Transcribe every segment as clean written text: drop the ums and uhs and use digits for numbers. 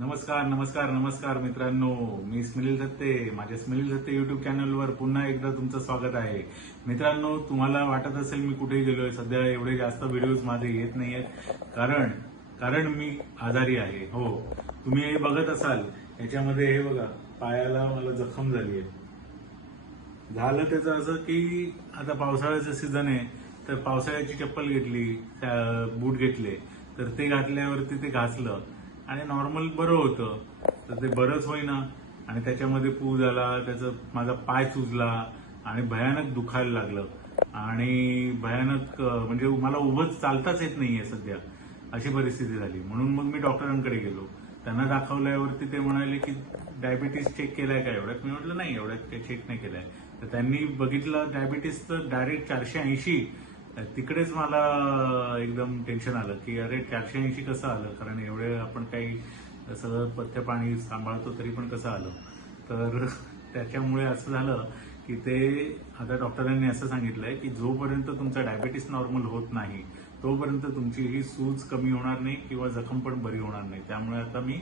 नमस्कार नमस्कार नमस्कार मित्रांनो, मी स्मिलिल दत्ते. माझ्या स्मिलिल दत्ते युट्यूब चॅनलवर पुन्हा एकदा तुमचं स्वागत आहे. मित्रांनो, तुम्हाला वाटत असेल मी कुठे गेलोय, सध्या एवढे जास्त व्हिडिओज माझे येत नाहीयेत कारण मी आजारी आहे. हो, तुम्ही हे बघत असाल, याच्यामध्ये हे बघा, पायाला मला जखम झाली आहे. झालं त्याचं असं की आता पावसाळ्याचं सीझन आहे, तर पावसाळ्याची चप्पल घेतली, बूट घेतले, तर ते घातल्यावरती ते घासलं आणि नॉर्मल बरं होतं. तर ते बरंच होईना आणि त्याच्यामध्ये पू झाला, त्याचं माझा पाय सुजला आणि भयानक दुखायला लागलं आणि भयानक म्हणजे मला उभंच चालताच येत नाहीये सध्या, अशी परिस्थिती झाली. म्हणून मग मी डॉक्टरांकडे गेलो. त्यांना दाखवल्यावरती ते म्हणाले की डायबिटीस चेक केलाय का एवढ्यात? मी म्हटलं नाही, एवढ्यात काही चेक नाही केलाय. तर त्यांनी बघितलं डायबिटीस, तर डायरेक्ट 480. तिकडेच मला एकदम टेन्शन आलं की अरे 480 कसं आलं, कारण एवढे आपण काही सगळं पथ्य पाणी सांभाळतो तरी पण कसं आलं. तर त्याच्यामुळे असं झालं की ते आता डॉक्टरांनी असं सांगितलंय की जोपर्यंत तुमचा डायबिटीस नॉर्मल होत नाही तोपर्यंत तुमची ही सूज कमी होणार नाही किंवा जखम पण बरी होणार नाही. त्यामुळे आता मी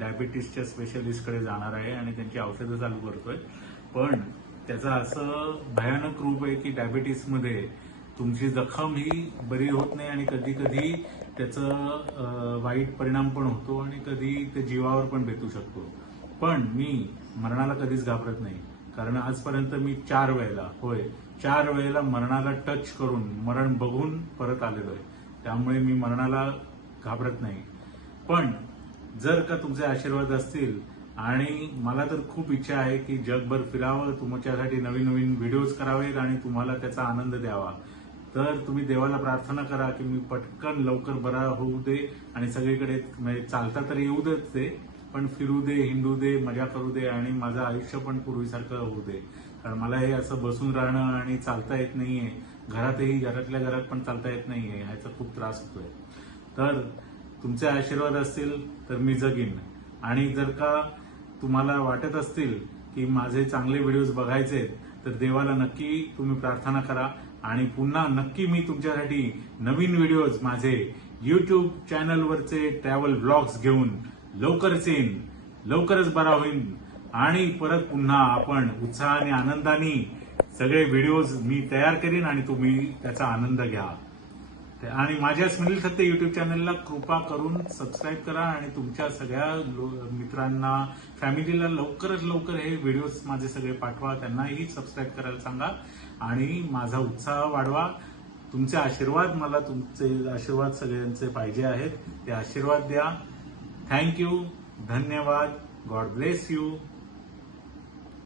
डायबिटीसच्या स्पेशलिस्टकडे जाणार आहे आणि त्यांची औषधं चालू करतोय. पण त्याचं असं भयानक रूप आहे की डायबिटीसमध्ये तुमची जखम ही बरी होत नाही आणि कधी कधी त्याचं वाईट परिणाम पण होतो आणि कधी ते जीवावर पण बेतू शकतो. पण मी मरणाला कधीच घाबरत नाही, कारण आजपर्यंत मी 4 वेळेला मरणाला टच करून, मरण बघून परत आलेलो आहे. त्यामुळे मी मरणाला घाबरत नाही. पण जर का तुमचे आशीर्वाद असतील, आणि मला तर खूप इच्छा आहे की जगभर फिरावं, तुमच्यासाठी नवीन नवीन व्हिडिओज करावेत आणि तुम्हाला त्याचा आनंद द्यावा, तर तुम्ही देवाला प्रार्थना करा की मी पटकन लवकर बरा होऊ दे आणि सगळीकडे म्हणजे चालता तर येऊ देत ते, पण फिरू दे, हिंडू दे, मजा करू दे आणि माझं आयुष्य पण पूर्वीसारखं होऊ दे. कारण मला हे असं बसून राहणं आणि चालता येत नाहीये, घरातल्या घरात पण चालता येत नाहीये, ह्याचा खूप त्रास होतोय. तर तुमचे आशीर्वाद असतील तर मी जगीन. आणि जर का तुम्हाला वाटत असतील की माझे चांगले व्हिडिओज बघायचे, तर देवाला नक्की तुम्ही प्रार्थना करा आणि पुन्हा नक्की मी तुमच्यासाठी नवीन व्हिडिओज माझे युट्यूब चॅनलवरचे ट्रॅव्हल व्लॉग्स घेऊन लवकरच येईन, लवकरच बरा होईन आणि परत पुन्हा आपण उत्साहाने आनंदाने सगळे व्हिडिओज मी तयार करीन आणि तुम्ही त्याचा आनंद घ्या. आणि माझ्या स्मिलिल दत्ते युट्यूब चॅनलला कृपा करून सबस्क्राईब करा आणि तुमच्या सगळ्या मित्रांना, फॅमिलीला लवकरात लवकर हे व्हिडिओज माझे सगळे पाठवा, त्यांनाही सबस्क्राईब करायला सांगा आणि माझा उत्साह वाढवा. तुमचे आशीर्वाद, मला तुमचे आशीर्वाद सगळ्यांचे पाहिजे आहेत, ते आशीर्वाद द्या. थँक्यू, धन्यवाद, गॉड ब्लेस यू.